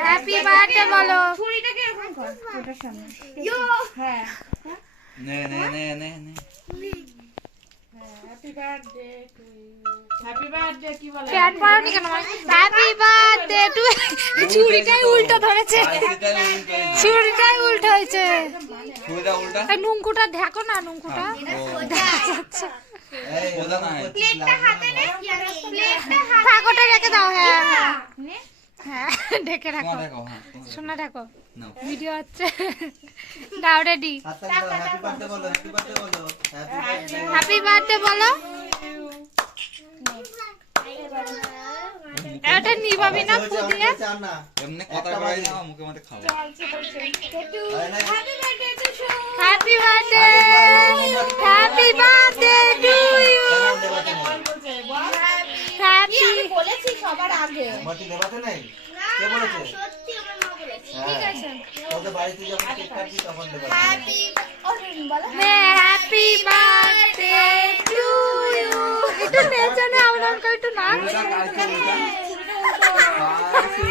Happy birthday বলো। ছুরিটাকে এরকম কর ওটার সামনে। হ্যাঁ নে নে নে নে নে happy birthday to you. Happy birthday কি বলে? প্যান পরানি কেন? Happy birthday two. ছুরিটাই উল্টো ধরেছে, ছুরিটাই উল্টো হয়েছে। ছুরিটা উল্টা এই নুঙ্কুটা দেখো না, নুঙ্কুটা আচ্ছা এই ওটা না প্লেটটা হাতে নে, প্লেটটা হাতে থাকোটা রেখে দাও। হ্যাঁ নে। হ্যাঁ ঢেকে রাখো, তোমার দেখো হ্যাঁ তোমার শোনা রাখো, নাও ভিডিও হচ্ছে। দাও রেডি। হ্যাপি বার্থডে বলো, হ্যাপি বার্থডে বলো, হ্যাপি বার্থডে বলো। এটা নিবাবি না ফু দিয়ে? চান না এমনি কথা করাই না মুখে মধ্যে খাও happy birthday to you. Happy birthday, happy birthday to you. Happy বলেছি সবার আগে। মাটি দেবাতে নাই কে বলেছে? সত্যি আমার মা বলেছে। ঠিক আছে তোদের বাড়িতে যখন কেক কাটবি তখন দেবাতে। হ্যাপি বলো। Happy birthday to you. একটু নেচে না, আমার একটু না। উল্টা কালকে উল্টা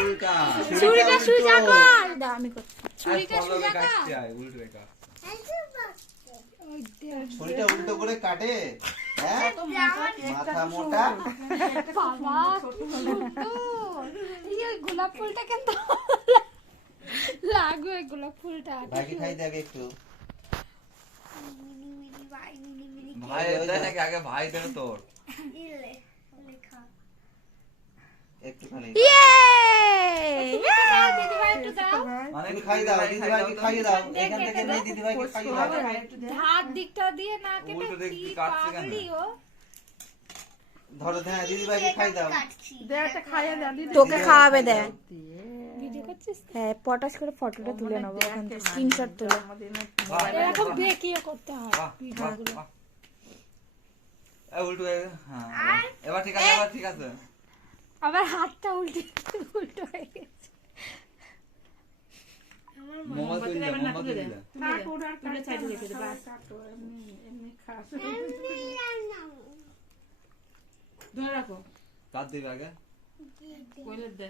উল্টা ছুরিটা সুজা কর। দাও আমি করছি। ছুরিটা সুজা কাটতে আয় উল্টো রেখা ছুরিটা উল্টো করে কাটে হ্যাঁ মাথা মোটা বাবা এই গোলাপ ফুলটা কেন লাগবে? গোলাপ ফুলটা ভাইকে খাই দে আগে একটু। ভাই দেখ আগে ভাই দেবে তোর একটু খালি ইয়ে দিদি ভাই একটু দাও। মানে তুমি খাই দাও, দিদি ভাইকে খাইয়ে দাও, এখান থেকে নেই দিদি ভাইকে খাইয়ে দাও। হাত দিকটা দিয়ে না কেটে উল্টো দিক কি দিয়ে কাটছে কেন? পাগলি ও। ধরো হ্যাঁ দিদি ভাইকে খাই দাও। তোকে খাওয়াবে দে। ভিডিও করছিস? হ্যাঁ পটাশ করে ফটোটা তুলে নেবো ওখান থেকে স্ক্রিনশট তুলে। এরকম বেকিয়ে করতে হয় ভিডিওগুলো। উল্টো হ্যাঁ এবার ঠিক আছে এবার ঠিক আছে আবার হাতটা উল্টে উল্টো হয়ে গেছে। মোমবাতি দিলে মোমবাতি দিলে তুলে সাইডে রেখে দে বাস। এমনি খাস। ধরে রাখো। কাট দিবে আগে কইলে দে।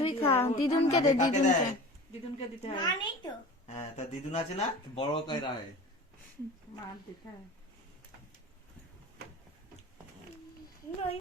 তুই খা, দিদুনকে দে, কাকে দিদুনকে। দেয়? দিদুনকে দিতে হয়। হ্যাঁ তা দিদুন আছে না? বড় কই রায় মা দিতে হয়।